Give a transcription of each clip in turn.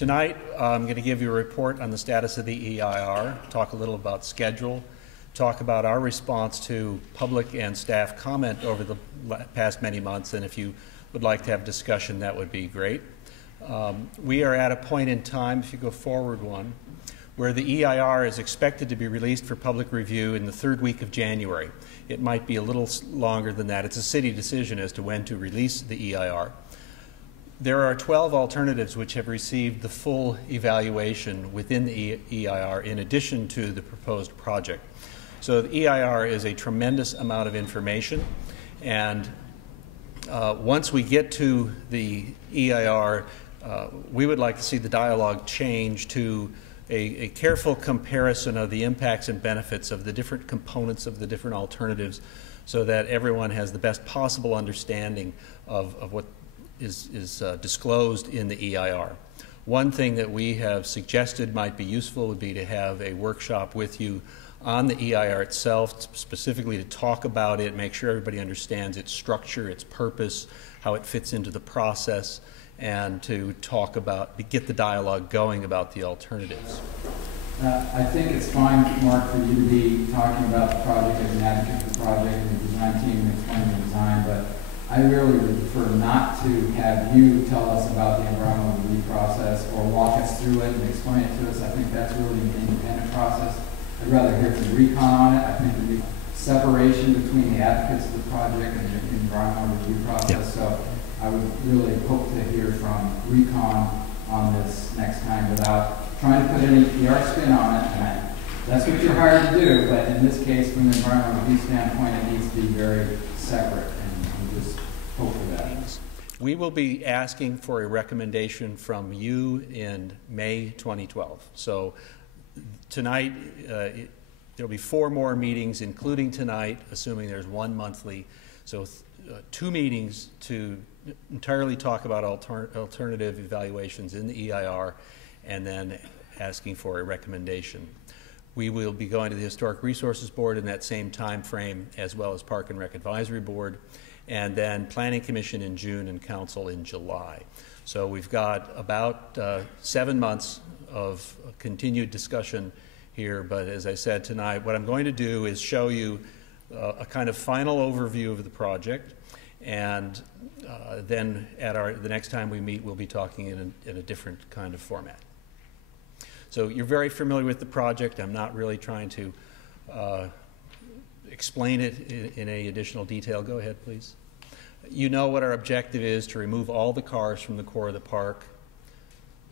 Tonight, I'm going to give you a report on the status of the EIR, talk a little about schedule, talk about our response to public and staff comment over the past many months, and if you would like to have discussion, that would be great. We are at a point in time, if you go forward one, where the EIR is expected to be released for public review in the third week of January. It might be a little longer than that. It's a city decision as to when to release the EIR. There are 12 alternatives which have received the full evaluation within the EIR in addition to the proposed project. So the EIR is a tremendous amount of information, and once we get to the EIR, we would like to see the dialogue change to a careful comparison of the impacts and benefits of the different components of the different alternatives so that everyone has the best possible understanding of what is disclosed in the EIR. One thing that we have suggested might be useful would be to have a workshop with you on the EIR itself, specifically to talk about it, make sure everybody understands its structure, its purpose, how it fits into the process, and to talk about, get the dialogue going about the alternatives. I think it's fine, Mark, for you to be talking about the project as an advocate for the project and the design team and explaining the design, but I really would prefer not to have you tell us about the environmental review process or walk us through it and explain it to us. I think that's really an independent process. I'd rather hear from Recon on it. I think there'd be separation between the advocates of the project and the environmental review process. Yeah. So I would really hope to hear from Recon on this next time without trying to put any PR spin on it. And that's what you're hired to do, but in this case, from the environmental review standpoint, it needs to be very separate. We will be asking for a recommendation from you in May 2012. So tonight, there'll be 4 more meetings, including tonight, assuming there's one monthly. So 2 meetings to entirely talk about alternative evaluations in the EIR, and then asking for a recommendation. We will be going to the Historic Resources Board in that same time frame, as well as Park and Rec Advisory Board, and then Planning Commission in June and Council in July. So we've got about 7 months of continued discussion here, but as I said tonight, what I'm going to do is show you a kind of final overview of the project, and then at the next time we meet, we'll be talking in a different kind of format. So you're very familiar with the project. I'm not really trying to explain it in any additional detail. Go ahead, please. You know what our objective is: to remove all the cars from the core of the park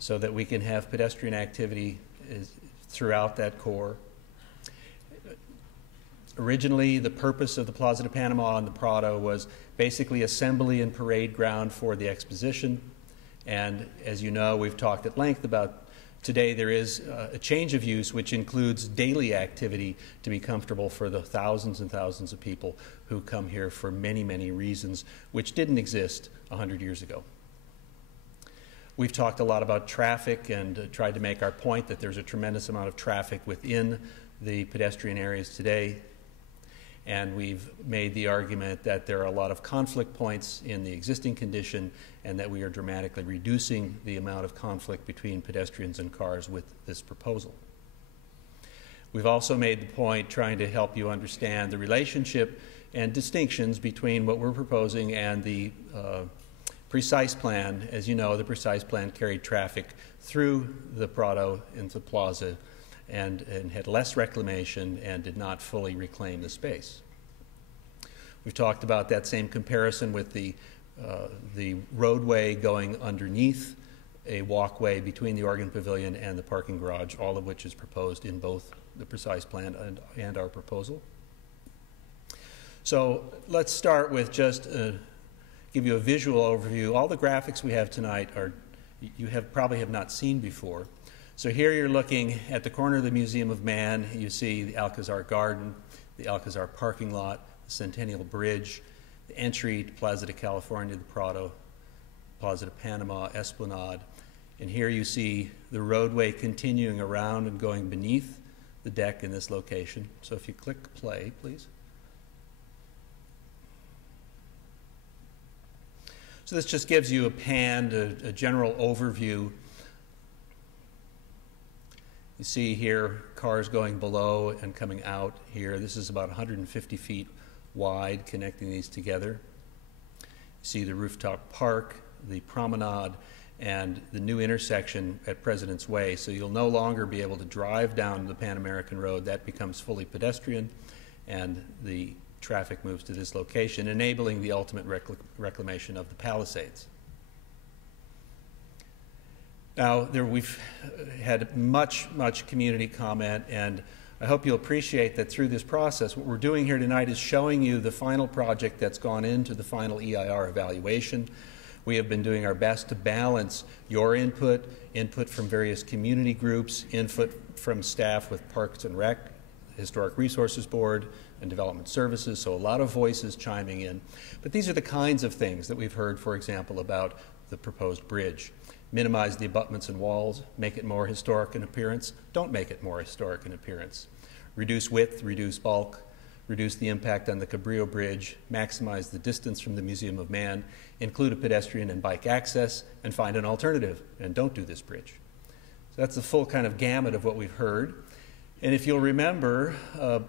so that we can have pedestrian activity throughout that core. Originally, the purpose of the Plaza de Panama and the Prado was basically assembly and parade ground for the exposition. And as you know, we've talked at length about today there is a change of use which includes daily activity to be comfortable for the thousands and thousands of people who come here for many, many reasons which didn't exist 100 years ago. We've talked a lot about traffic and tried to make our point that there's a tremendous amount of traffic within the pedestrian areas today. And we've made the argument that there are a lot of conflict points in the existing condition and that we are dramatically reducing the amount of conflict between pedestrians and cars with this proposal. We've also made the point trying to help you understand the relationship and distinctions between what we're proposing and the precise plan. As you know, the precise plan carried traffic through the Prado into the Plaza and had less reclamation and did not fully reclaim the space. We've talked about that same comparison with the roadway going underneath a walkway between the Oregon Pavilion and the parking garage, all of which is proposed in both the precise plan and our proposal. So let's start with just give you a visual overview. All the graphics we have tonight you probably have not seen before. So here you're looking at the corner of the Museum of Man. You see the Alcazar Garden, the Alcazar parking lot, the Centennial Bridge, the entry to Plaza de California, the Prado, Plaza de Panama, Esplanade. And here you see the roadway continuing around and going beneath the deck in this location. So if you click play, please. So this just gives you a general overview You see here cars going below and coming out here. This is about 150 feet wide, connecting these together. You see the rooftop park, the promenade, and the new intersection at President's Way. So you'll no longer be able to drive down the Pan American Road. That becomes fully pedestrian, and the traffic moves to this location, enabling the ultimate reclamation of the Palisades. Now, we've had much community comment, and I hope you'll appreciate that through this process, what we're doing here tonight is showing you the final project that's gone into the final EIR evaluation. We have been doing our best to balance your input from various community groups, input from staff with Parks and Rec, Historic Resources Board, and Development Services, so a lot of voices chiming in. But these are the kinds of things that we've heard, for example, about the proposed bridge. Minimize the abutments and walls, make it more historic in appearance, don't make it more historic in appearance. Reduce width, reduce bulk, reduce the impact on the Cabrillo Bridge, maximize the distance from the Museum of Man, include a pedestrian and bike access, and find an alternative, and don't do this bridge. So that's the full kind of gamut of what we've heard. And if you'll remember,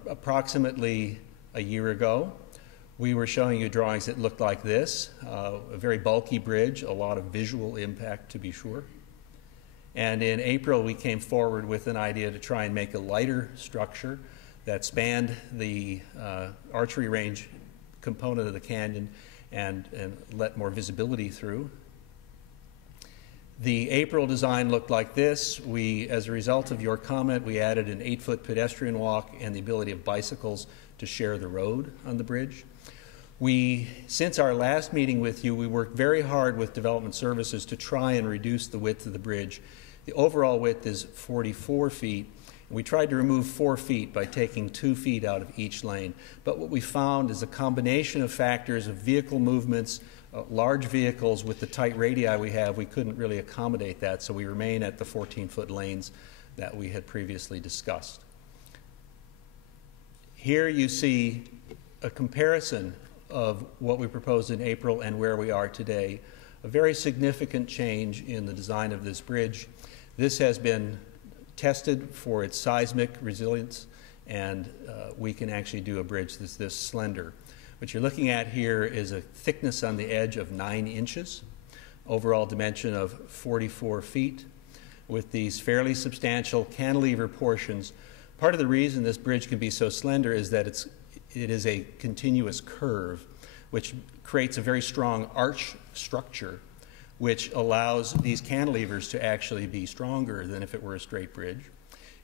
approximately a year ago, we were showing you drawings that looked like this, a very bulky bridge, a lot of visual impact to be sure. And in April, we came forward with an idea to try and make a lighter structure that spanned the archery range component of the canyon and let more visibility through. The April design looked like this. As a result of your comment, we added an 8-foot pedestrian walk and the ability of bicycles to share the road on the bridge. Since our last meeting with you, we worked very hard with Development Services to try and reduce the width of the bridge. The overall width is 44 feet. We tried to remove 4 feet by taking 2 feet out of each lane. But what we found is a combination of factors of vehicle movements, large vehicles with the tight radii we have, we couldn't really accommodate that, so we remain at the 14-foot lanes that we had previously discussed. Here you see a comparison of what we proposed in April and where we are today. A very significant change in the design of this bridge. This has been tested for its seismic resilience, and we can actually do a bridge that's this slender. What you're looking at here is a thickness on the edge of 9 inches, overall dimension of 44 feet, with these fairly substantial cantilever portions. Part of the reason this bridge can be so slender is that it is a continuous curve, which creates a very strong arch structure, which allows these cantilevers to actually be stronger than if it were a straight bridge.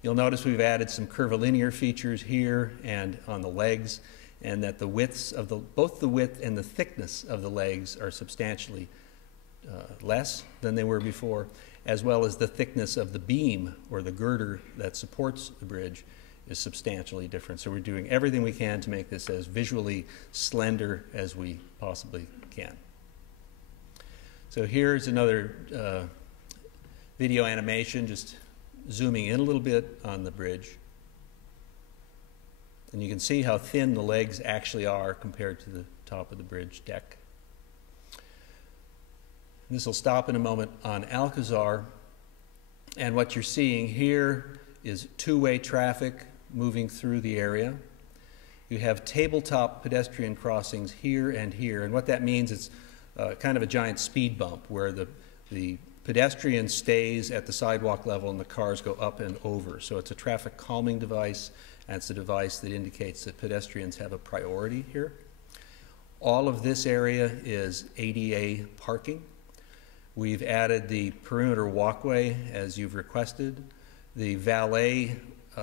You'll notice we've added some curvilinear features here and on the legs, and that the widths of both the width and the thickness of the legs are substantially less than they were before, as well as the thickness of the beam or the girder that supports the bridge is substantially different. So we're doing everything we can to make this as visually slender as we possibly can. So here's another video animation, just zooming in a little bit on the bridge. And you can see how thin the legs actually are compared to the top of the bridge deck. And this will stop in a moment on Alcazar. And what you're seeing here is two-way traffic moving through the area. You have tabletop pedestrian crossings here and here. And what that means is kind of a giant speed bump where the pedestrian stays at the sidewalk level and the cars go up and over. So it's a traffic calming device, and it's a device that indicates that pedestrians have a priority here. All of this area is ADA parking. We've added the perimeter walkway as you've requested. The valet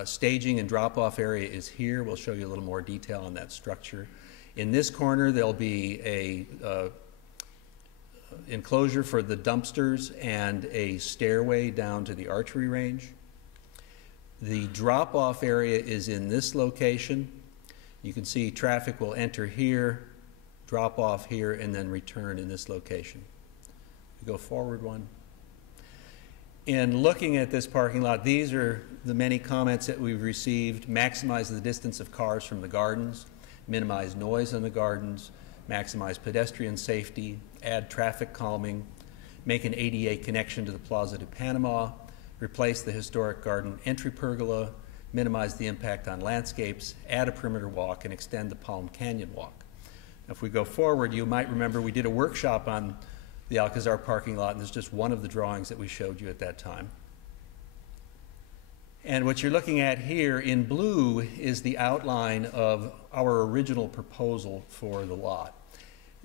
staging and drop-off area is here. We'll show you a little more detail on that structure. In this corner, there'll be a enclosure for the dumpsters and a stairway down to the archery range. The drop-off area is in this location. You can see traffic will enter here, drop off here, and then return in this location. We go forward one. In looking at this parking lot, these are the many comments that we've received. Maximize the distance of cars from the gardens, minimize noise in the gardens, maximize pedestrian safety, add traffic calming, make an ADA connection to the Plaza de Panama, replace the historic garden entry pergola, minimize the impact on landscapes, add a perimeter walk, and extend the Palm Canyon walk. Now, if we go forward, you might remember we did a workshop on the Alcazar parking lot, and this is just one of the drawings that we showed you at that time. And what you're looking at here in blue is the outline of our original proposal for the lot.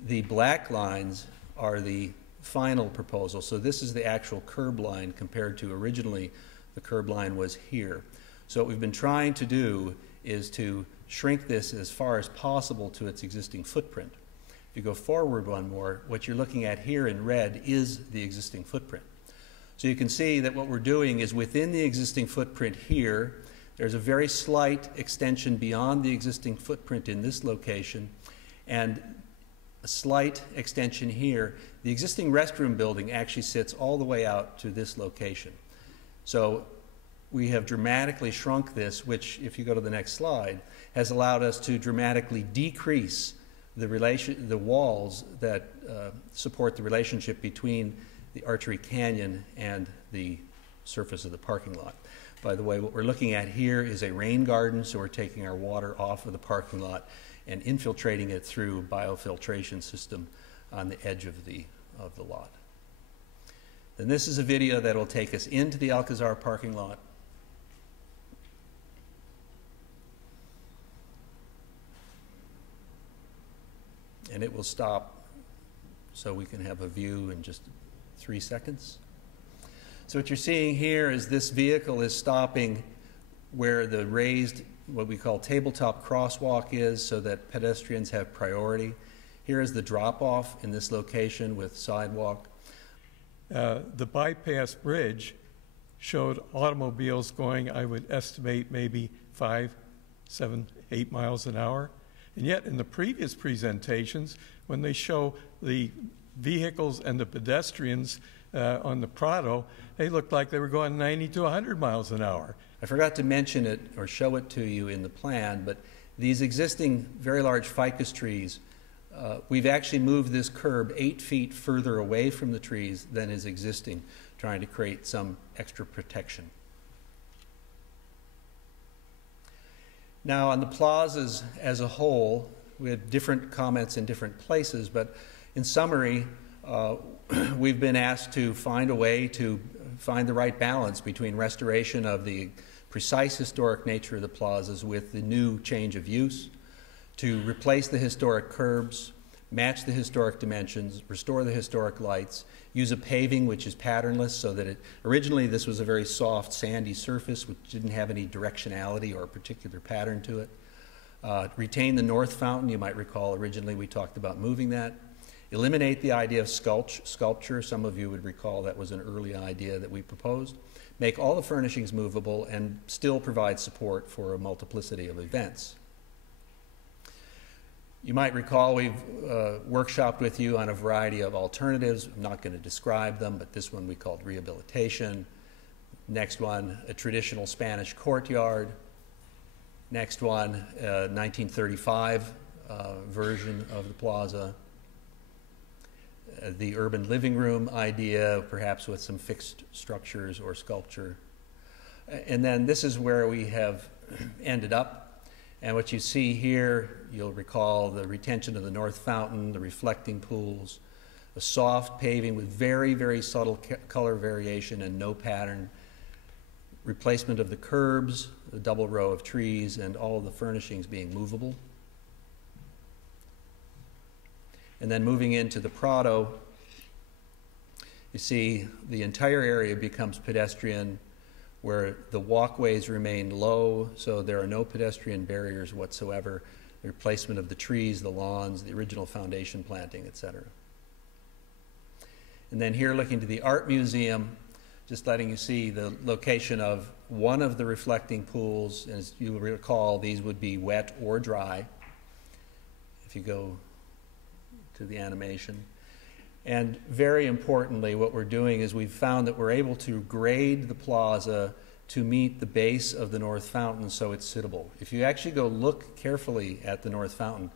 The black lines are the final proposal. So this is the actual curb line compared to originally the curb line was here. So what we've been trying to do is to shrink this as far as possible to its existing footprint. If you go forward one more, what you're looking at here in red is the existing footprint. So you can see that what we're doing is within the existing footprint here, there's a very slight extension beyond the existing footprint in this location, and a slight extension here. The existing restroom building actually sits all the way out to this location. So we have dramatically shrunk this, which, if you go to the next slide, has allowed us to dramatically decrease the walls that support the relationship between the Archery Canyon and the surface of the parking lot. By the way, what we're looking at here is a rain garden, so we're taking our water off of the parking lot and infiltrating it through a biofiltration system on the edge of the lot. And this is a video that will take us into the Alcazar parking lot. And it will stop so we can have a view in just 3 seconds. So what you're seeing here is this vehicle is stopping where the raised, what we call tabletop crosswalk is, so that pedestrians have priority. Here is the drop-off in this location with sidewalk. The bypass bridge showed automobiles going, I would estimate, maybe 5, 7, 8 miles an hour. And yet in the previous presentations, when they show the vehicles and the pedestrians on the Prado, they looked like they were going 90 to 100 miles an hour. I forgot to mention it or show it to you in the plan, but these existing very large ficus trees, we've actually moved this curb 8 feet further away from the trees than is existing, trying to create some extra protection. Now, on the plazas as a whole, we had different comments in different places, but in summary, we've been asked to find a way to find the right balance between restoration of the precise historic nature of the plazas with the new change of use, to replace the historic curbs, match the historic dimensions, restore the historic lights, use a paving which is patternless so that originally this was a very soft sandy surface which didn't have any directionality or a particular pattern to it. Retain the north fountain. You might recall originally we talked about moving that. Eliminate the idea of sculpture. Some of you would recall that was an early idea that we proposed. Make all the furnishings movable and still provide support for a multiplicity of events. You might recall we've workshopped with you on a variety of alternatives. I'm not going to describe them, but this one we called rehabilitation. Next one, a traditional Spanish courtyard. Next one, 1935 version of the plaza. The urban living room idea, perhaps with some fixed structures or sculpture. And then this is where we have ended up. And what you see here, you'll recall the retention of the north fountain, the reflecting pools, a soft paving with very, very subtle color variation and no pattern, replacement of the curbs, the double row of trees, and all of the furnishings being movable. And then moving into the Prado, you see the entire area becomes pedestrian, where the walkways remain low, so there are no pedestrian barriers whatsoever, the replacement of the trees, the lawns, the original foundation planting, etc. And then here looking to the art museum, just letting you see the location of one of the reflecting pools. As you will recall, these would be wet or dry. If you go to the animation. And very importantly, what we're doing is we've found that we're able to grade the plaza to meet the base of the north fountain so it's sittable. If you actually go look carefully at the north fountain,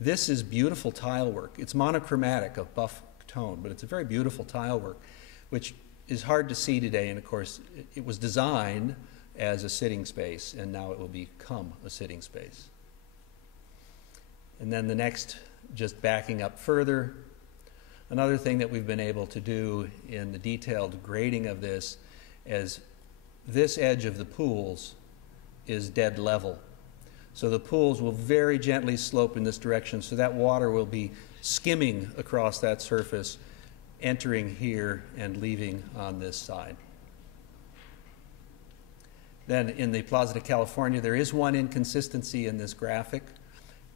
this is beautiful tile work. It's monochromatic, a buff tone, but it's a very beautiful tile work, which is hard to see today, and of course it was designed as a sitting space, and now it will become a sitting space. And then the next, just backing up further, another thing that we've been able to do in the detailed grading of this is this edge of the pools is dead level. So the pools will very gently slope in this direction, so that water will be skimming across that surface, entering here and leaving on this side. Then in the Plaza de California, there is one inconsistency in this graphic.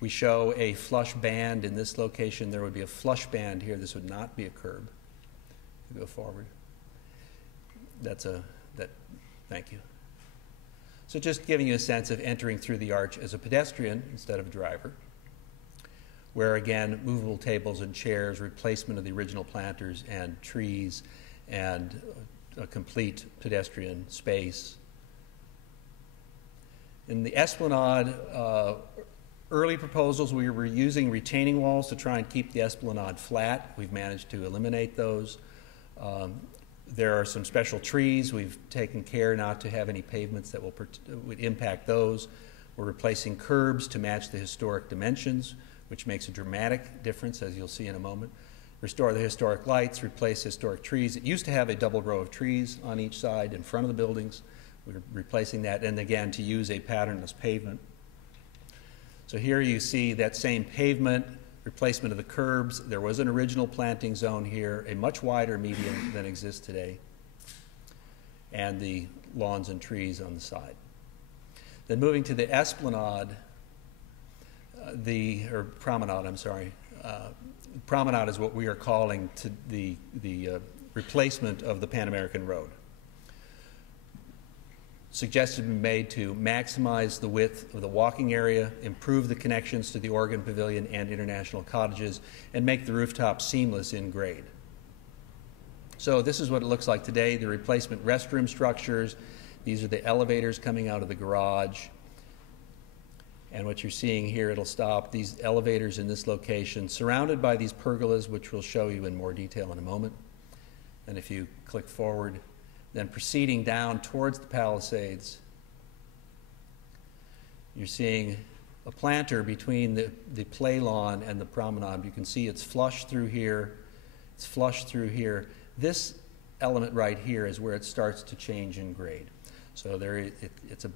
We show a flush band in this location. There would be a flush band here. This would not be a curb. Go forward. Thank you. So just giving you a sense of entering through the arch as a pedestrian instead of a driver, where again, movable tables and chairs, replacement of the original planters and trees, and a complete pedestrian space. In the Esplanade, early proposals, we were using retaining walls to try and keep the Esplanade flat. We've managed to eliminate those. There are some special trees. We've taken care not to have any pavements that would impact those. We're replacing curbs to match the historic dimensions, which makes a dramatic difference, as you'll see in a moment. Restore the historic lights, replace historic trees. It used to have a double row of trees on each side in front of the buildings. We're replacing that, and again, to use a patternless pavement. So here you see that same pavement, replacement of the curbs. There was an original planting zone here, a much wider median than exists today, and the lawns and trees on the side. Then moving to the Esplanade, Promenade, I'm sorry. Promenade is what we are calling to the replacement of the Pan American Road. Suggestions have been made to maximize the width of the walking area, improve the connections to the Oregon Pavilion and International Cottages, and make the rooftop seamless in grade. So this is what it looks like today, the replacement restroom structures. These are the elevators coming out of the garage. And what you're seeing here, it'll stop, these elevators in this location, surrounded by these pergolas, which we'll show you in more detail in a moment. And if you click forward, then proceeding down towards the Palisades, you're seeing a planter between the play lawn and the promenade. You can see it's flush through here. It's flush through here. This element right here is where it starts to change in grade. So it's a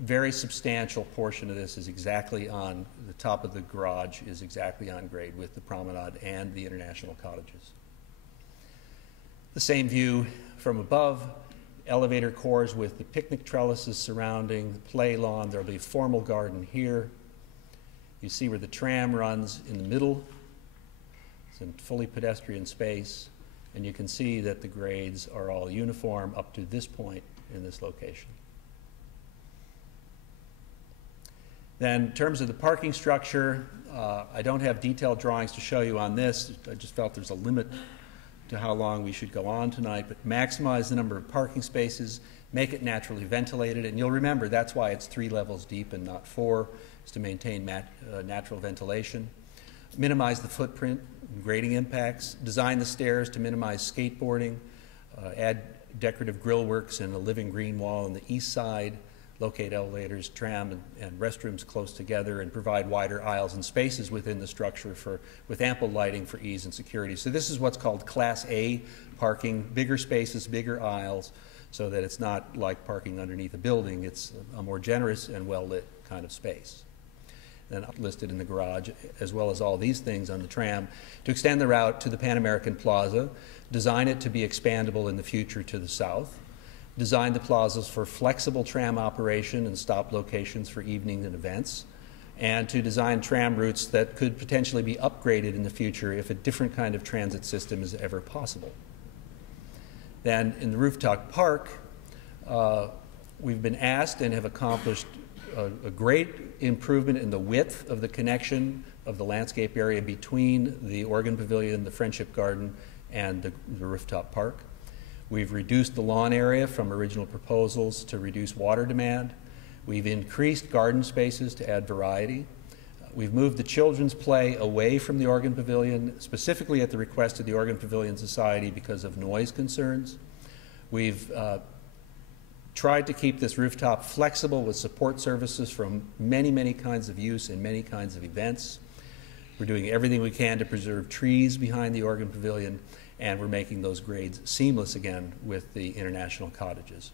very substantial portion of this is exactly on the top of the garage, is exactly on grade with the promenade and the International Cottages. The same view from above, elevator cores with the picnic trellises surrounding the play lawn. There'll be a formal garden here. You see where the tram runs in the middle. It's in fully pedestrian space. And you can see that the grades are all uniform up to this point in this location. Then in terms of the parking structure, I don't have detailed drawings to show you on this. I just felt there's a limit to how long we should go on tonight, but maximize the number of parking spaces, make it naturally ventilated, and you'll remember that's why it's 3 levels deep and not 4, is to maintain natural ventilation. Minimize the footprint, grading impacts, design the stairs to minimize skateboarding, add decorative grill works and a living green wall on the east side, locate elevators, tram, and restrooms close together, and provide wider aisles and spaces within the structure with ample lighting for ease and security. So this is what's called Class A parking, bigger spaces, bigger aisles, so that it's not like parking underneath a building. It's a more generous and well-lit kind of space. Then listed in the garage, as well as all these things on the tram, to extend the route to the Pan American Plaza, design it to be expandable in the future to the south, design the plazas for flexible tram operation and stop locations for evening and events, and to design tram routes that could potentially be upgraded in the future if a different kind of transit system is ever possible. Then in the rooftop park, we've been asked and have accomplished a great improvement in the width of the connection of the landscape area between the Oregon Pavilion, the Friendship Garden, and the rooftop park. We've reduced the lawn area from original proposals to reduce water demand. We've increased garden spaces to add variety. We've moved the children's play away from the organ pavilion, specifically at the request of the Organ Pavilion Society because of noise concerns. We've tried to keep this rooftop flexible with support services from many, many kinds of use and many kinds of events. We're doing everything we can to preserve trees behind the organ pavilion, and we're making those grades seamless again with the international cottages.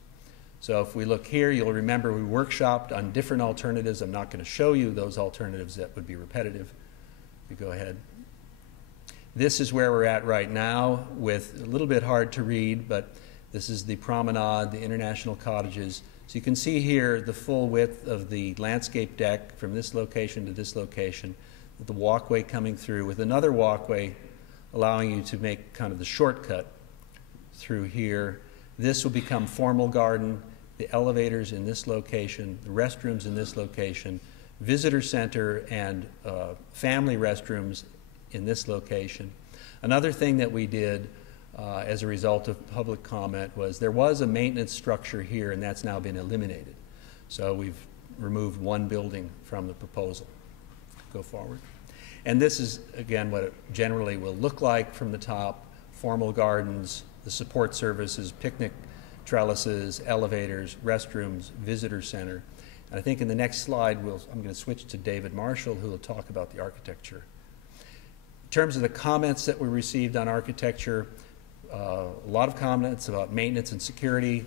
So if we look here, you'll remember we workshopped on different alternatives. I'm not going to show you those alternatives, that would be repetitive. We go ahead. This is where we're at right now, with a little bit hard to read, but this is the promenade, the international cottages. So you can see here the full width of the landscape deck from this location to this location, with the walkway coming through, with another walkway allowing you to make kind of the shortcut through here. This will become formal garden, the elevators in this location, the restrooms in this location, visitor center and family restrooms in this location. Another thing that we did as a result of public comment was there was a maintenance structure here, and that's now been eliminated. So we've removed one building from the proposal. Go forward. And this is, again, what it generally will look like from the top: formal gardens, the support services, picnic trellises, elevators, restrooms, visitor center. And I think in the next slide, I'm going to switch to David Marshall, who will talk about the architecture. In terms of the comments that we received on architecture, a lot of comments about maintenance and security.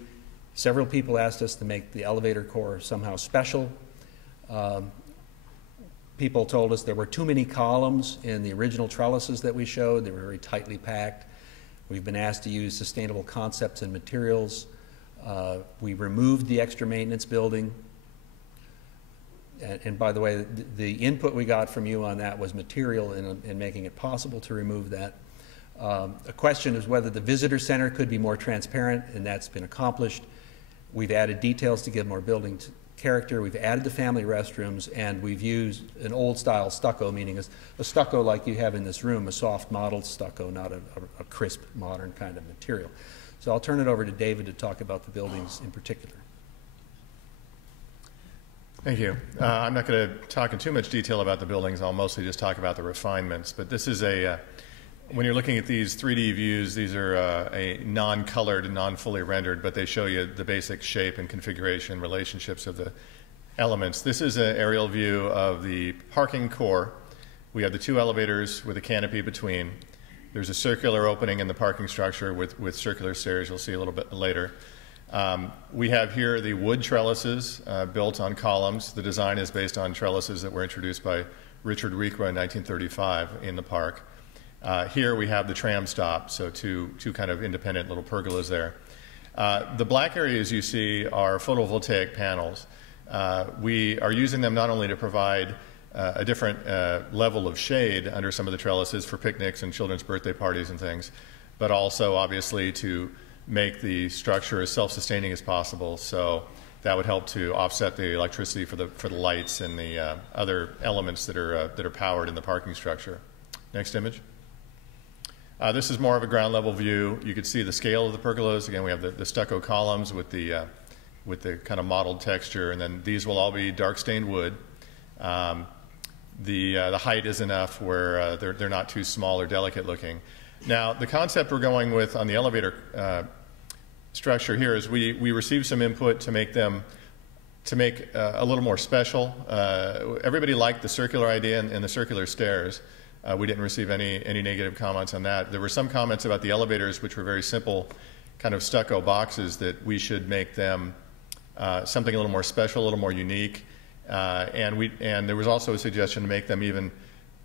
Several people asked us to make the elevator core somehow special. People told us there were too many columns in the original trellises that we showed. They were very tightly packed. We've been asked to use sustainable concepts and materials. We removed the extra maintenance building. And by the way, the input we got from you on that was material in making it possible to remove that. A question is whether the visitor center could be more transparent, and that's been accomplished. We've added details to give more building character. We've added the family restrooms, and we've used an old style stucco, meaning a stucco like you have in this room, a soft modeled stucco, not a crisp modern kind of material. So I'll turn it over to David to talk about the buildings in particular. Thank you. I'm not going to talk in too much detail about the buildings. I'll mostly just talk about the refinements. But this is when you're looking at these 3D views, these are a non-colored, non-fully rendered, but they show you the basic shape and configuration relationships of the elements. This is an aerial view of the parking core. We have the two elevators with a canopy between. There's a circular opening in the parking structure with circular stairs. You'll see a little bit later. We have here the wood trellises built on columns. The design is based on trellises that were introduced by Richard Requa in 1935 in the park. Here we have the tram stop, so two kind of independent little pergolas there. The black areas you see are photovoltaic panels. We are using them not only to provide a different level of shade under some of the trellises for picnics and children's birthday parties and things, but also obviously to make the structure as self-sustaining as possible. So that would help to offset the electricity for the lights and the other elements that are powered in the parking structure. Next image. This is more of a ground level view. You can see the scale of the pergolas. Again, we have the stucco columns with the kind of mottled texture, and then these will all be dark stained wood. The height is enough where they're not too small or delicate looking. Now, the concept we're going with on the elevator structure here is we received some input to make them a little more special. Everybody liked the circular idea and the circular stairs. We didn't receive any negative comments on that. There were some comments about the elevators, which were very simple, kind of stucco boxes, that we should make them something a little more special, a little more unique. And there was also a suggestion to make them even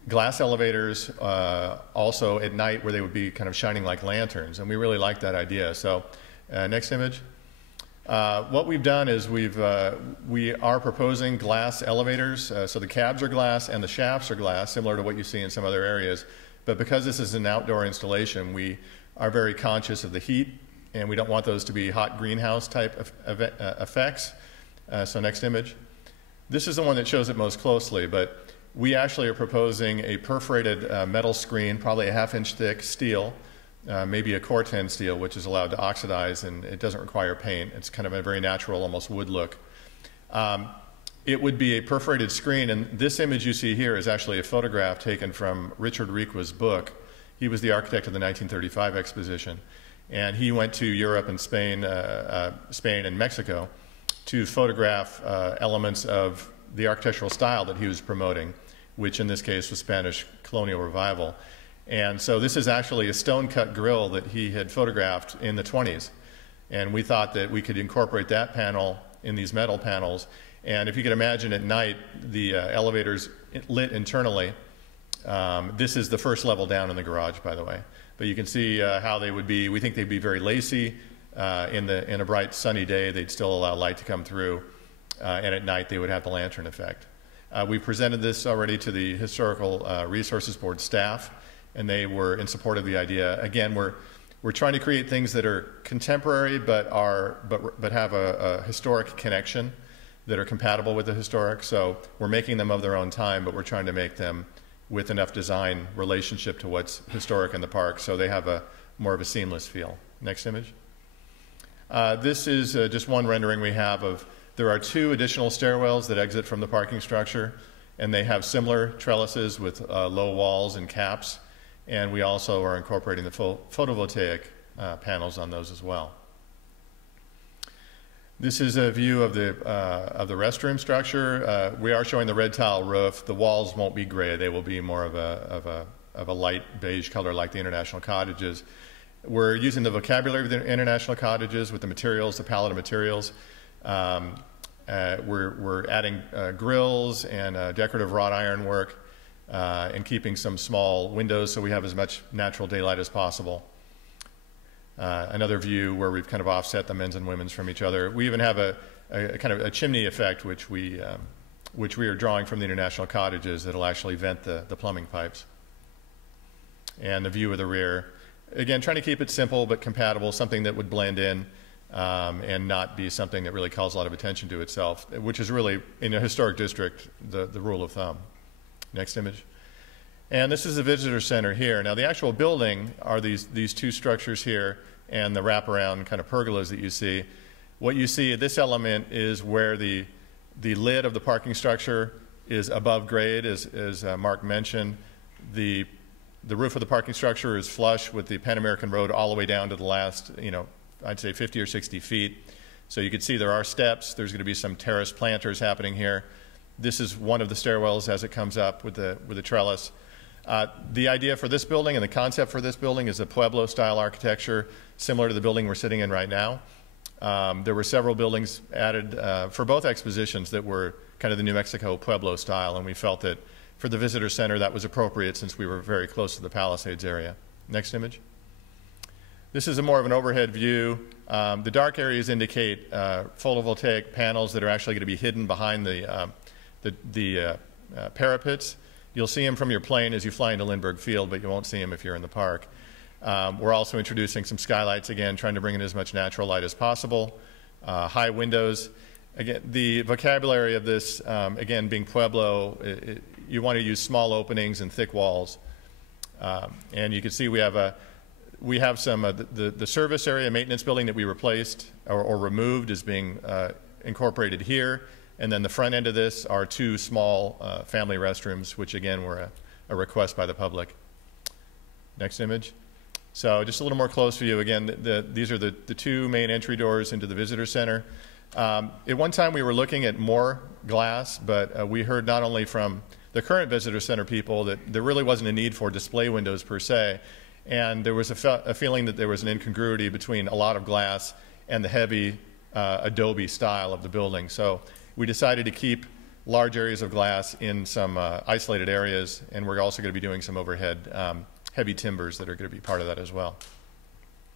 glass elevators, also at night, where they would be kind of shining like lanterns. And we really liked that idea. So next image. What we've done is we are proposing glass elevators. So the cabs are glass and the shafts are glass, similar to what you see in some other areas. But because this is an outdoor installation, we are very conscious of the heat, and we don't want those to be hot greenhouse type of effects. So next image. This is the one that shows it most closely, but we actually are proposing a perforated metal screen, probably a half-inch thick steel, maybe a Corten steel, which is allowed to oxidize, and it doesn't require paint. It's kind of a very natural, almost wood look. It would be a perforated screen, and this image you see here is actually a photograph taken from Richard Requa's book. He was the architect of the 1935 exposition, and he went to Europe and Spain and Mexico to photograph elements of the architectural style that he was promoting, which in this case was Spanish colonial revival. And so this is actually a stone-cut grill that he had photographed in the 20s. And we thought that we could incorporate that panel in these metal panels. And if you could imagine at night, the elevators lit internally. This is the first level down in the garage, by the way. But you can see how they would be. We think they'd be very lacy. In a bright sunny day, they'd still allow light to come through. And at night, they would have the lantern effect. We presented this already to the Historical Resources Board staff, and they were in support of the idea. Again, we're trying to create things that are contemporary but have a historic connection, that are compatible with the historic. So we're making them of their own time, but we're trying to make them with enough design relationship to what's historic in the park, so they have more of a seamless feel. Next image. This is just one rendering we have of, there are 2 additional stairwells that exit from the parking structure, and they have similar trellises with low walls and caps, and we also are incorporating the photovoltaic panels on those as well. This is a view of the restroom structure. We are showing the red tile roof. The walls won't be gray. They will be more of a light beige color like the international cottages. We're using the vocabulary of the international cottages with the materials, the palette of materials. We're adding grills and decorative wrought iron work and keeping some small windows so we have as much natural daylight as possible. Another view where we've kind of offset the men's and women's from each other. We even have a kind of a chimney effect, which we are drawing from the international cottages that'll actually vent the plumbing pipes. And the view of the rear. Again, trying to keep it simple but compatible, something that would blend in and not be something that really calls a lot of attention to itself, which is really, in a historic district, the rule of thumb. Next image. And this is the visitor center here. Now, the actual building are these 2 structures here and the wraparound kind of pergolas that you see. What you see at this element is where the lid of the parking structure is above grade, as Mark mentioned. The roof of the parking structure is flush with the Pan American Road all the way down to the last, I'd say 50 or 60 feet. So you can see there are steps. There's going to be some terrace planters happening here. This is one of the stairwells as it comes up with the trellis. The idea for this building and the concept for this building is a Pueblo-style architecture, similar to the building we're sitting in right now. There were several buildings added for both expositions that were kind of the New Mexico Pueblo style, and we felt that for the visitor center that was appropriate since we were very close to the Palisades area. Next image. This is more of an overhead view. The dark areas indicate photovoltaic panels that are actually going to be hidden behind the parapets. You'll see them from your plane as you fly into Lindbergh Field, but you won't see them if you're in the park. We're also introducing some skylights, again, trying to bring in as much natural light as possible. High windows. Again, the vocabulary of this, again, being Pueblo, you want to use small openings and thick walls. And you can see we have some, the service area maintenance building that we replaced or removed is being incorporated here. And then the front end of this are 2 small family restrooms, which again were a request by the public. Next image. So just a little more close view. Again, these are the 2 main entry doors into the visitor center. At one time we were looking at more glass, but we heard not only from the current visitor center people that there really wasn't a need for display windows per se, and there was a feeling that there was an incongruity between a lot of glass and the heavy adobe style of the building. So we decided to keep large areas of glass in some isolated areas, and we're also going to be doing some overhead heavy timbers that are going to be part of that as well.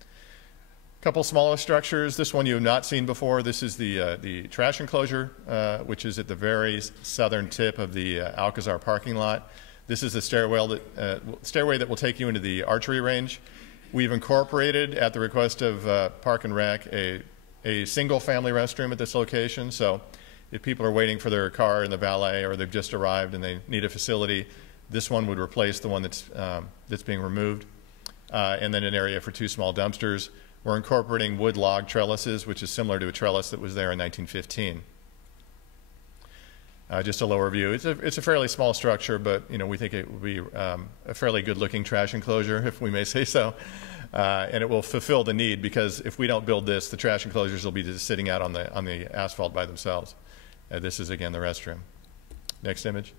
A couple smaller structures. This one you have not seen before. This is the trash enclosure, which is at the very southern tip of the Alcazar parking lot. This is the stairway that will take you into the archery range. We've incorporated, at the request of Park and Rec, a single family restroom at this location. So if people are waiting for their car in the valet or they've just arrived and they need a facility, this one would replace the one that's being removed. And then an area for 2 small dumpsters. We're incorporating wood log trellises, which is similar to a trellis that was there in 1915. just a lower view. It's a fairly small structure, but we think it will be a fairly good-looking trash enclosure, if we may say so, and it will fulfill the need, because if we don't build this, the trash enclosures will be just sitting out on the asphalt by themselves. This is again the restroom. Next image.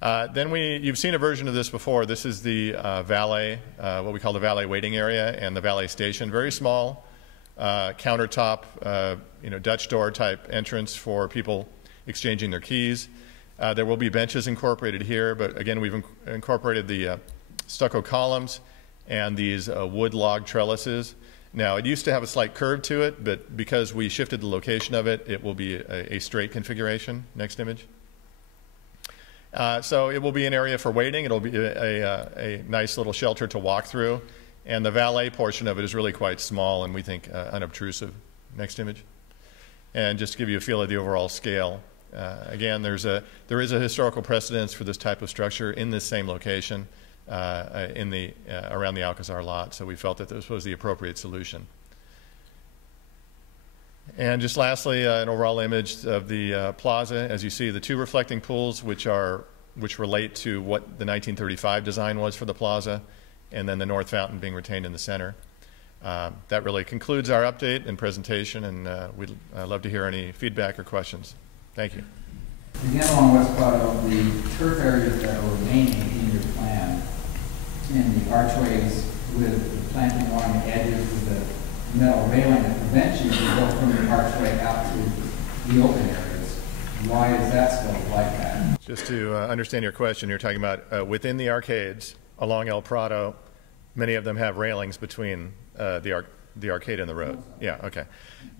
Then you've seen a version of this before. This is the valet, what we call the valet waiting area, and the valet station. Very small countertop, Dutch door type entrance for people exchanging their keys. There will be benches incorporated here, but again, we've incorporated the stucco columns and these wood log trellises. Now, it used to have a slight curve to it, but because we shifted the location of it, it will be a straight configuration. Next image. So it will be an area for waiting. It'll be a nice little shelter to walk through, and the valet portion of it is really quite small and we think unobtrusive. Next image. And just to give you a feel of the overall scale. Again, there is a historical precedence for this type of structure in this same location around the Alcazar lot, so we felt that this was the appropriate solution. And just lastly, an overall image of the plaza. As you see, the two reflecting pools, which relate to what the 1935 design was for the plaza, and then the north fountain being retained in the center. That really concludes our update and presentation, and we'd love to hear any feedback or questions. Thank you. Again, along West Prado, the turf areas that are remaining in your plan, and the archways with the planting along the edges with the metal railing that prevents you to go from the archway out to the open areas, why is that still like that? Just to understand your question, you're talking about within the arcades along El Prado, many of them have railings between the arcade and the road. Yeah, okay.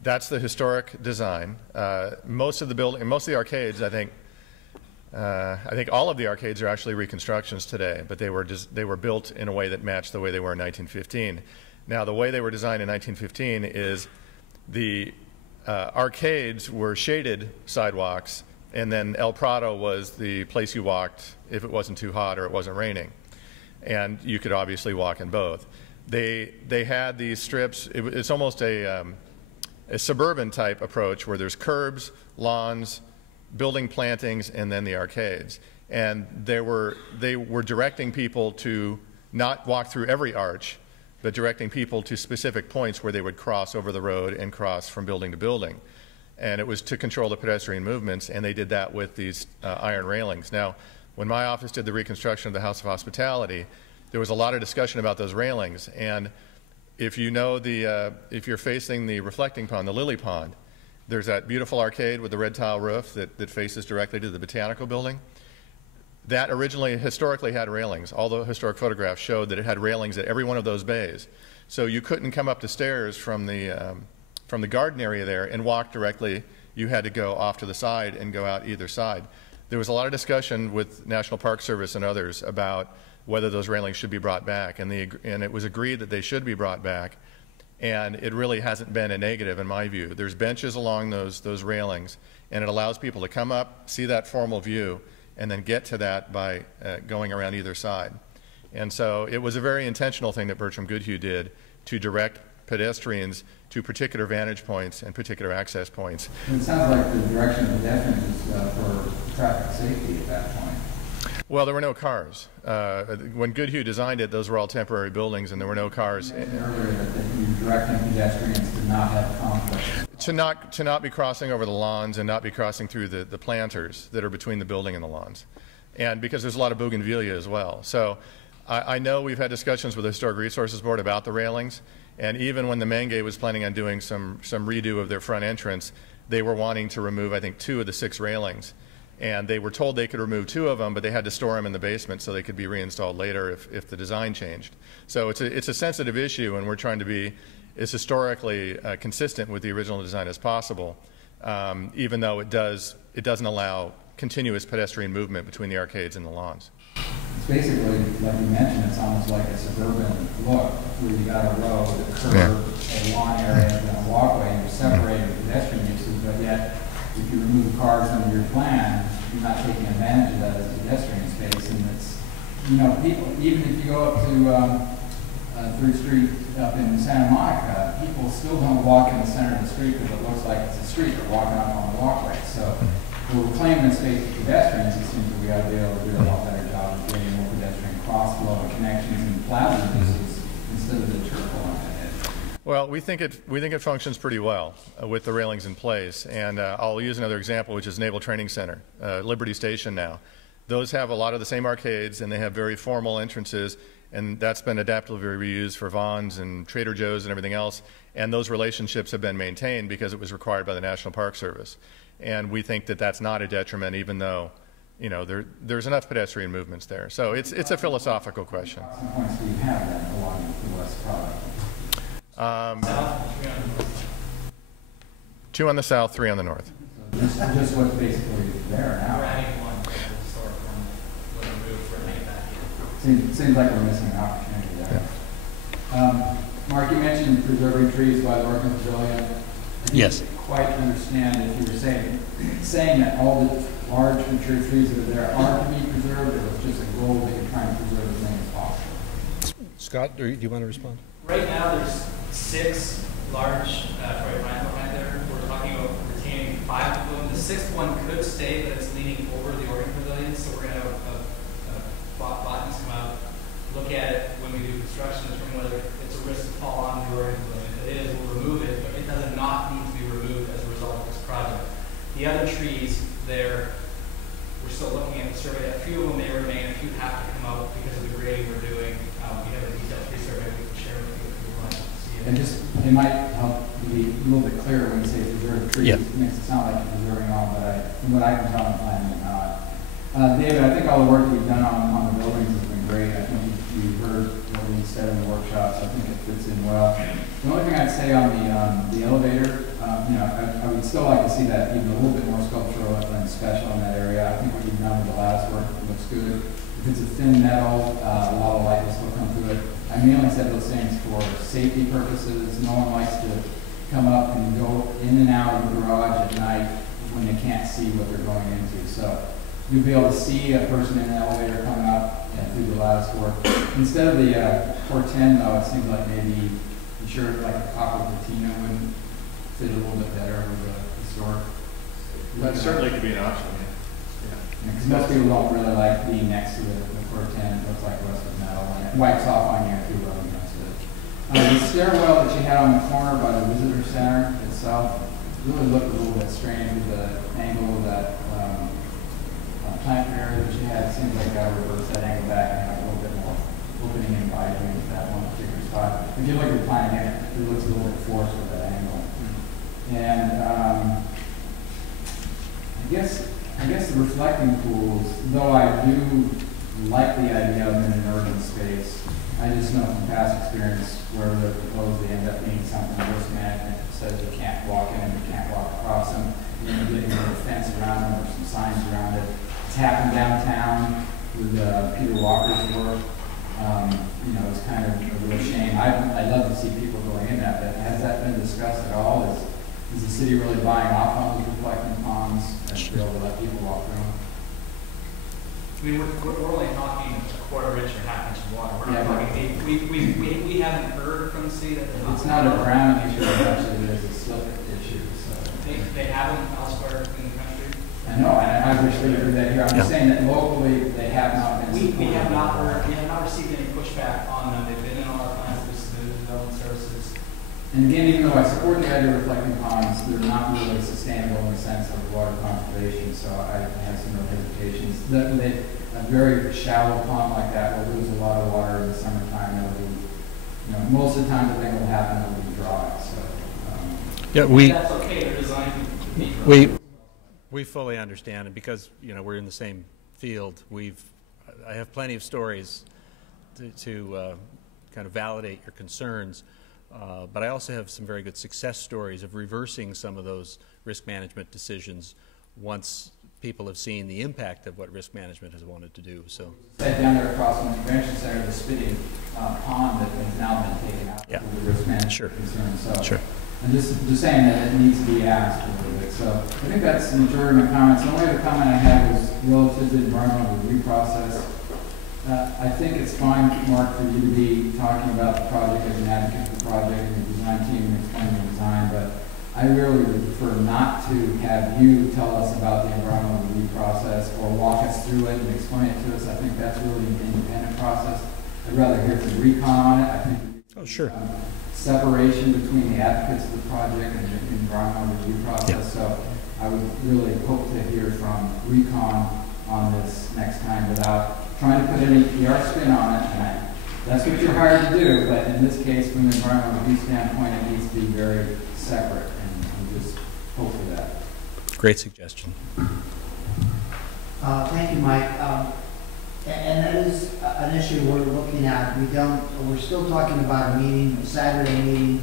That's the historic design. Most of the arcades, I think all of the arcades are actually reconstructions today, but they were built in a way that matched the way they were in 1915. Now, the way they were designed in 1915 is the arcades were shaded sidewalks, and then El Prado was the place you walked if it wasn't too hot or it wasn't raining. And you could obviously walk in both. They had these strips. It's almost a suburban type approach where there's curbs, lawns, building plantings, and then the arcades. And they were directing people to not walk through every arch, but directing people to specific points where they would cross over the road and cross from building to building. And it was to control the pedestrian movements, and they did that with these iron railings. Now, when my office did the reconstruction of the House of Hospitality, there was a lot of discussion about those railings. And if you know if you're facing the reflecting pond, the lily pond, there's that beautiful arcade with the red tile roof that faces directly to the Botanical Building. That originally, historically, had railings. All the historic photographs showed that it had railings at every one of those bays. So you couldn't come up the stairs from the garden area there and walk directly. You had to go off to the side and go out either side. There was a lot of discussion with National Park Service and others about whether those railings should be brought back, and it was agreed that they should be brought back, and it really hasn't been a negative in my view. There's benches along those railings, and it allows people to come up, see that formal view, and then get to that by going around either side. And so it was a very intentional thing that Bertram Goodhue did to direct pedestrians to particular vantage points and particular access points. It sounds like the direction of pedestrians is for traffic safety at that point. Well, there were no cars. When Goodhue designed it, those were all temporary buildings, and there were no cars. You mentioned earlier that you're directing pedestrians to not have conflict. To not be crossing over the lawns and not be crossing through the planters that are between the building and the lawns. And because there's a lot of bougainvillea as well. So I know we've had discussions with the Historic Resources Board about the railings, and even when the Menge was planning on doing some redo of their front entrance, they were wanting to remove, I think, 2 of the 6 railings. And they were told they could remove 2 of them, but they had to store them in the basement so they could be reinstalled later if the design changed. So it's a sensitive issue, and we're trying to be as historically consistent with the original design as possible, even though it doesn't allow continuous pedestrian movement between the arcades and the lawns. It's basically, like you mentioned, it's almost like a suburban look where you got a road, a curb, a lawn area, and a walkway, and you're separating pedestrian uses, but yet if you remove cars under your plan, you're not taking advantage of that as a pedestrian space. And it's, people, even if you go up to 3rd Street up in Santa Monica, people still don't walk in the center of the street because it looks like it's a street. They're walking up on the walkway. So we're reclaiming the space for pedestrians, it seems that we ought to be able to do a lot better job of creating more pedestrian crossflow and connections and plaza uses instead of the turf along that edge. Well, we think it functions pretty well with the railings in place. And I'll use another example, which is Naval Training Center, Liberty Station now. Those have a lot of the same arcades, and they have very formal entrances, and that's been adaptively reused for Vons and Trader Joe's and everything else. And those relationships have been maintained because it was required by the National Park Service. And we think that that's not a detriment, even though, you know, there's enough pedestrian movements there. So it's a philosophical question. How many points do you have then along the west product? 2 on the south, 3 on the north. So just what's basically there now. We're adding one, the historic one, will remove for making back in. Seems like we're missing an opportunity there. Mark, you mentioned preserving trees by the Working Pavilion. I Yes. didn't quite understand if you were saying that all the large mature trees that are there are to be preserved, or it's just a goal that you're trying to preserve as many as possible. Scott, do you want to respond? Right now, there's 6 large Troy pines behind there. We're talking about retaining 5 of them. The 6th one could stay, but it's leaning over the Oregon Pavilion, so we're going to have botanists come out, look at it when we do construction, determine whether it's a risk to fall on the Oregon Pavilion. If it is, we'll remove it, but it does not need to be removed as a result of this project. The other trees there, we're still looking at the survey. A few of them may remain, a few have to come out because of the grading we're doing. We have a detailed tree survey we can share with you if you would like to see it. And just, it might help to be a little bit clearer when you say preserve trees. Yeah. It makes it sound like you're preserving all, but from what I can tell, I'm planning it not. David, I think all the work that you've done on the buildings has been great. I think you heard what we said in the workshop, so I think it fits in well. The only thing I'd say on the elevator, you know, I would still like to see that even a little bit more sculptural and special in that area. I think what you've done with the lattice work looks good. If it's a thin metal, a lot of light will still come through it. I mainly said those things for safety purposes. No one likes to come up and go in and out of the garage at night when they can't see what they're going into. So you'll be able to see a person in an elevator coming up and through the lattice work. Instead of the 410, though, it seems like maybe, I'm sure like a copper patina would fit a little bit better with the historic. That certainly could be an option, Because most people don't really like being next to the 410. It looks like rusted metal, and it wipes off on you if you're rubbing next to it. The stairwell that you had on the corner by the visitor center itself really looked a little bit strange with the angle of that plant area that you had. It seems like I reversed that angle back and had a little bit more opening and biting with that one particular spot. If you look at the plan again, it looks a little bit forced with that angle. And I guess the reflecting pools, though I do like the idea of them in an urban space, I just know from past experience where they're proposed, they end up being something risk management says you can't walk in and you can't walk across them. You know, getting a fence around them or some signs around it. It's happened downtown with Peter Walker's work. You know, it's kind of a real shame. I'd love to see people going in that, but has that been discussed at all? Is the city really buying off on those reflecting ponds and be able to let people walk through them? I mean, we're only talking a quarter inch or half inch of water. We're not Yeah, talking deep. We haven't heard from the city that they're It's not a ground issue, actually, there's a slip issue, so. They haven't elsewhere in the country. I know, and I wish they heard that here. I'm just saying that locally, they have not been We supported. have not received any pushback on them. They've been in all our plans. We've submitted development services. And again, even though I support the idea of reflecting ponds, they're not really sustainable in the sense of water conservation, so I have some real hesitations. A very shallow pond like that will lose a lot of water in the summertime. It'll be, you know, most of the time the thing will happen, it'll be dry, so. Yeah, That's okay. They're designed to be dry. we fully understand, and because, you know, we're in the same field, I have plenty of stories to kind of validate your concerns. But I also have some very good success stories of reversing some of those risk management decisions once people have seen the impact of what risk management has wanted to do. So, Down there across from the convention center, the spitting pond that has now been taken out Yeah. for the risk management Sure. concerns. So Sure. I'm just saying that it needs to be asked a little bit. So I think that's the majority of my comments. The only other comment I had was relative to the environmental review process. I think it's fine, Mark, for you to be talking about the project as an advocate for the project and the design team and explaining the design, but I really would prefer not to have you tell us about the environmental review process or walk us through it and explain it to us. I think that's really an independent process. I'd rather hear from Recon on it. I think Oh, sure. separation between the advocates of the project and the environmental review process. Yeah. So I would really hope to hear from Recon on this next time without trying to put any PR spin on it. And that's what you're hired to do, but in this case, from the environmental review standpoint, it needs to be very separate, and just hope for that. Great suggestion. Thank you, Mike. And that is an issue we're looking at. We're still talking about a meeting, a Saturday meeting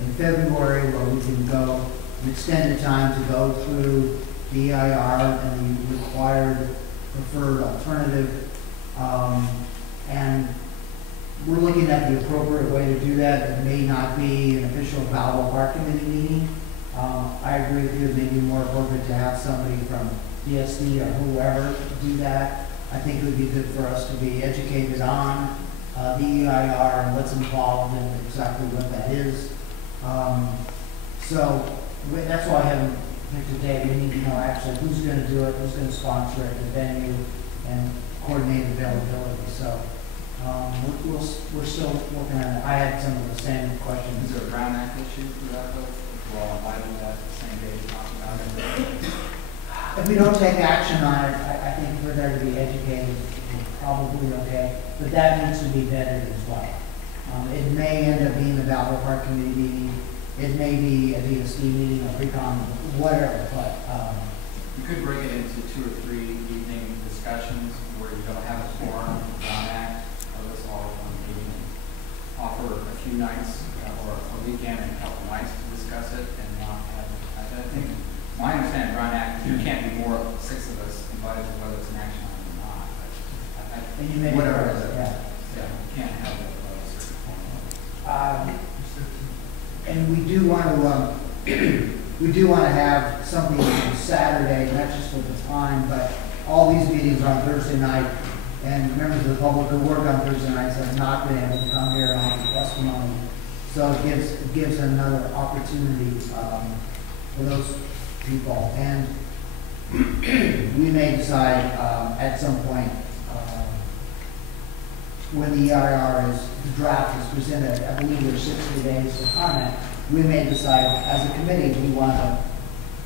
in February where we can go an extended time to go through the EIR and the required preferred alternative. And we're looking at the appropriate way to do that. It may not be an official Balboa Park Committee meeting. I agree with you, it may be more appropriate to have somebody from DSD or whoever do that. I think it would be good for us to be educated on the EIR and what's involved and exactly what that is. That's why I haven't picked a date. We need to know actually who's going to do it, who's going to sponsor it, the venue, and coordinate availability. So we're still working on it. I had some of the same questions. Is there a Brown Act issue for that, though? We're all invited to that the same day to talk about it. If we don't take action on it, I think for there to be educated, we're probably okay. But that needs to be vetted as well. It may end up being a Balboa Park Committee meeting. It may be a DSD meeting, a pre-con, whatever. But You could break it into 2 or 3 evening discussions where you don't have a forum, Brown Act, or this all in one meeting. Offer a few nights or a weekend and a couple nights to discuss it and not have, I think, my understanding of Brown Act, there can't be more than 6 of us invited, whether it's an action item or not. But and you may be whatever right, it is, yeah. you can't have it at a certain point. And we do want to have something on Saturday, not just for the time, but all these meetings are on Thursday night, and members of the public who work on Thursday nights have not been able to come here and offer testimony. So it gives another opportunity for those people. And we may decide at some point when the EIR the draft is presented, I believe there's 60 days for comment, we may decide as a committee we want to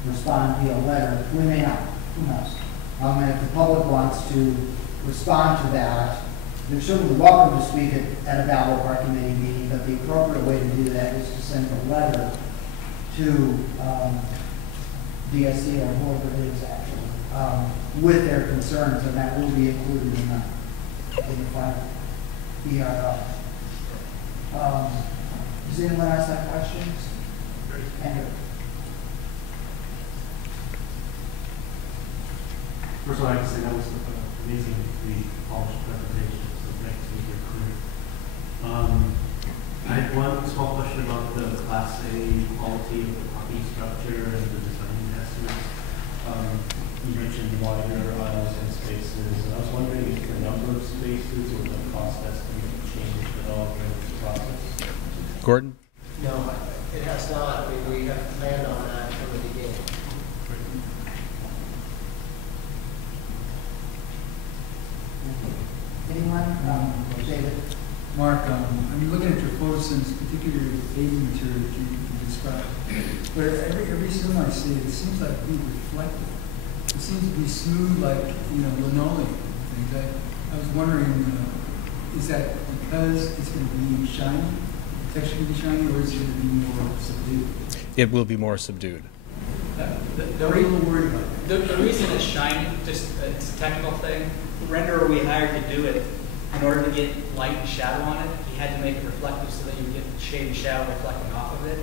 respond via letter. We may not. Who knows? And if the public wants to respond to that, they're certainly welcome to speak at a Balboa Park Committee meeting, but the appropriate way to do that is to send a letter to DSC or whoever it is actually, with their concerns, and that will be included in the final EIR. Does anyone else have questions? Andrew. First of all, I have to say that was amazing, the polished presentation, so thanks for your clear. I had one small question about the Class A quality of the parking structure and the design estimates. You mentioned wider aisles and spaces, and I was wondering if the number of spaces or the cost estimate changed at all during the process? Gordon? No, it has not. We have planned on that from the beginning. Anyone? David? Mark, I'm looking at your photosynths, particularly the paving material that you described. But every swim I see, it seems like it's reflective. It seems to be smooth, like linoleum things. I was wondering, is that because it's going to be shiny, the texture going to be shiny, or is it going to be more subdued? It will be more subdued. I'm a little worried about that. The reason it's shiny, just it's a technical thing. The renderer we hired to do it, in order to get light and shadow on it, he had to make it reflective so that you get shade and shadow reflecting off of it,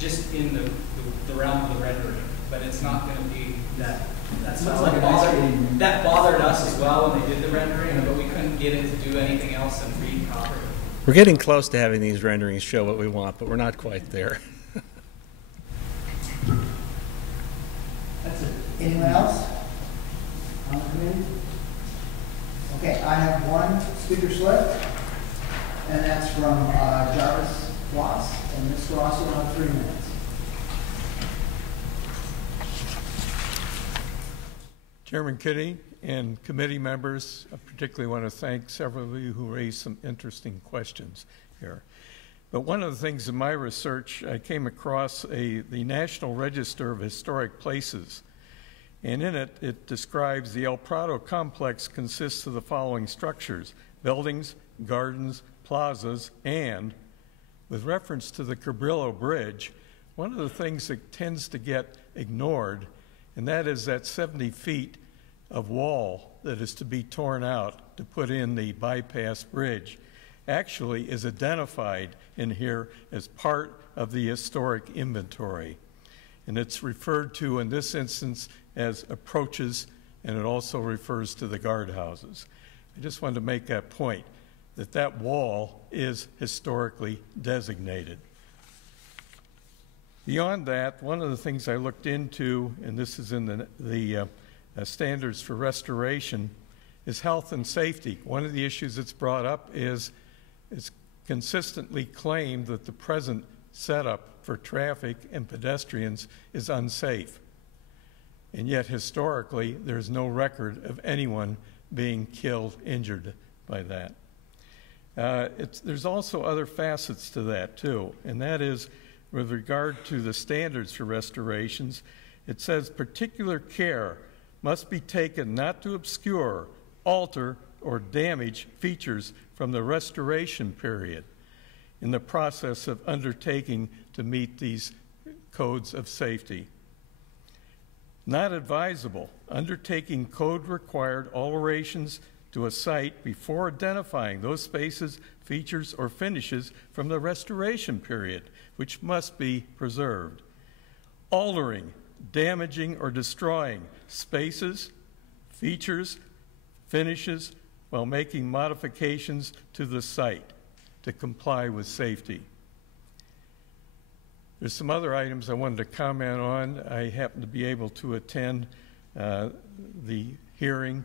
just in the realm of the rendering. But it's not going to be that. That's Looks not like like an ice skating. that bothered us as well when they did the rendering, but we couldn't get it to do anything else than read properly. We're getting close to having these renderings show what we want, but we're not quite there. That's it. Anyone else on the committee? Okay, I have one speaker slip, and that's from Jarvis Ross, and Mr. Ross will have 3 minutes. Chairman Kitty and committee members, I particularly want to thank several of you who raised some interesting questions here. But one of the things in my research, I came across the National Register of Historic Places. And in it, it describes the El Prado complex consists of the following structures: buildings, gardens, plazas, and, with reference to the Cabrillo Bridge, one of the things that tends to get ignored, and that is that 70 feet of wall that is to be torn out to put in the bypass bridge, actually is identified in here as part of the historic inventory. And it's referred to in this instance as approaches, and it also refers to the guardhouses. I just wanted to make that point, that that wall is historically designated. Beyond that, one of the things I looked into, and this is in the standards for restoration, is health and safety. One of the issues that's brought up is it's consistently claimed that the present setup for traffic and pedestrians is unsafe. And yet, historically, there's no record of anyone being killed, injured by that. There's also other facets to that, too, and that is with regard to the standards for restorations. It says particular care must be taken not to obscure, alter, or damage features from the restoration period in the process of undertaking to meet these codes of safety. Not advisable. Undertaking code-required alterations to a site before identifying those spaces, features, or finishes from the restoration period, which must be preserved. Altering, damaging, or destroying spaces, features, finishes, while making modifications to the site to comply with safety. There's some other items I wanted to comment on. I happened to be able to attend the hearing.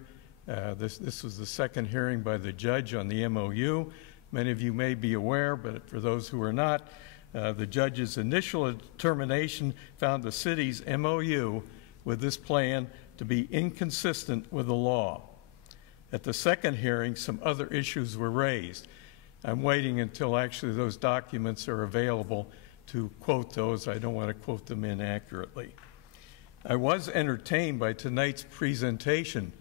This was the second hearing by the judge on the MOU. Many of you may be aware, but for those who are not, the judge's initial determination found the city's MOU with this plan to be inconsistent with the law. At the second hearing, some other issues were raised. I'm waiting until actually those documents are available to quote those. I don't want to quote them inaccurately. I was entertained by tonight's presentation.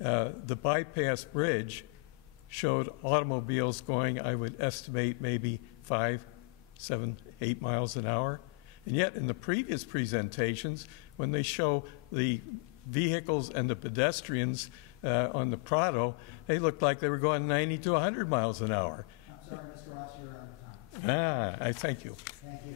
The bypass bridge showed automobiles going, I would estimate, maybe 5, 7, 8 miles an hour. And yet in the previous presentations, when they show the vehicles and the pedestrians on the Prado, they looked like they were going 90 to 100 miles an hour. I'm sorry, Mr. Ross, you're out of time. I thank you. Thank you.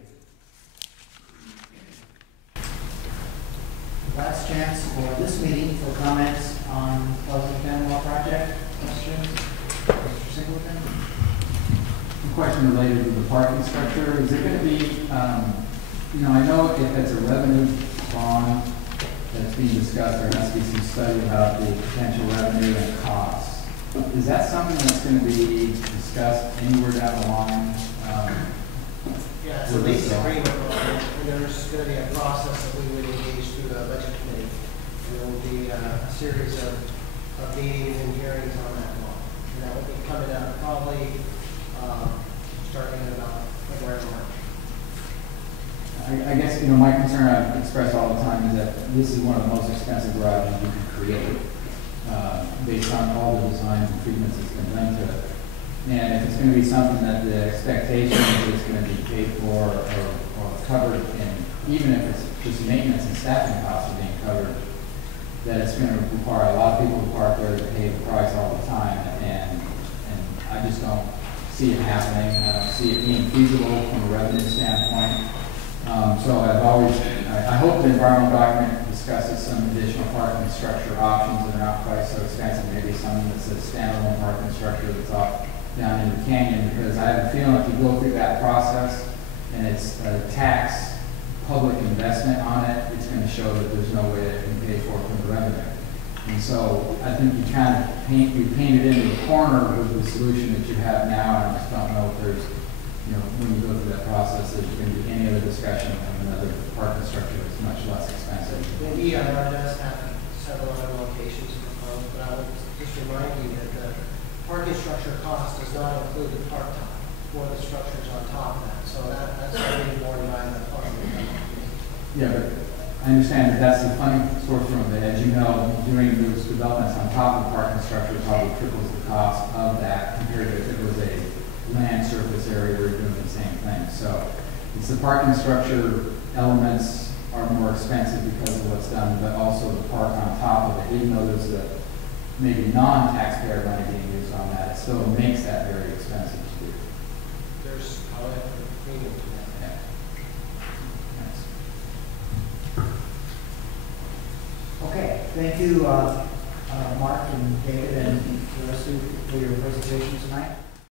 Last chance for this meeting for comments on Pleasant Family Law Project. Questions? Mr. Singleton? A question related to the parking structure. Is it going to be, I know if it's a revenue bond that's being discussed, there has to be some study about the potential revenue and costs. Is that something that's going to be discussed anywhere down the line? Yeah, it's a lease agreement, and there's going to be a process that we would engage through the budget committee. And there will be a series of meetings and hearings on that law. And that will be coming up probably starting in about February, March. I guess, my concern I've expressed all the time is that this is one of the most expensive garages you can create based on all the design improvements that's been done to it. And if it's going to be something that the expectation is going to be paid for or covered, and even if it's just maintenance and staffing costs are being covered, that it's going to require a lot of people to park there to pay the price all the time. And I just don't see it happening. I don't see it being feasible from a revenue standpoint. So I hope the environmental document discusses some additional parking structure options that are not quite so expensive. Maybe something that's a standalone parking structure that's off down in the canyon, because I have a feeling if you go through that process and it's a tax public investment on it, it's going to show that there's no way that it can pay for it from the revenue. And so I think you kind of painted into the corner with the solution that you have now, and I just don't know if there's, when you go through that process, there's going to be any other discussion of another parking structure that's much less expensive. The EIR does have several Yeah, but I understand that that's the funding source from it. As you know, doing those developments on top of parking structure probably triples the cost of that compared to if it was a land surface area where you're doing the same thing. So it's the parking structure elements are more expensive because of what's done, but also the park on top of it, even though there's the maybe non-taxpayer money being used on that, it still makes that very expensive to do. There's, I'll have to premium to that. Yeah. Thanks. Okay, thank you, Mark and David and the rest of you for your presentation tonight.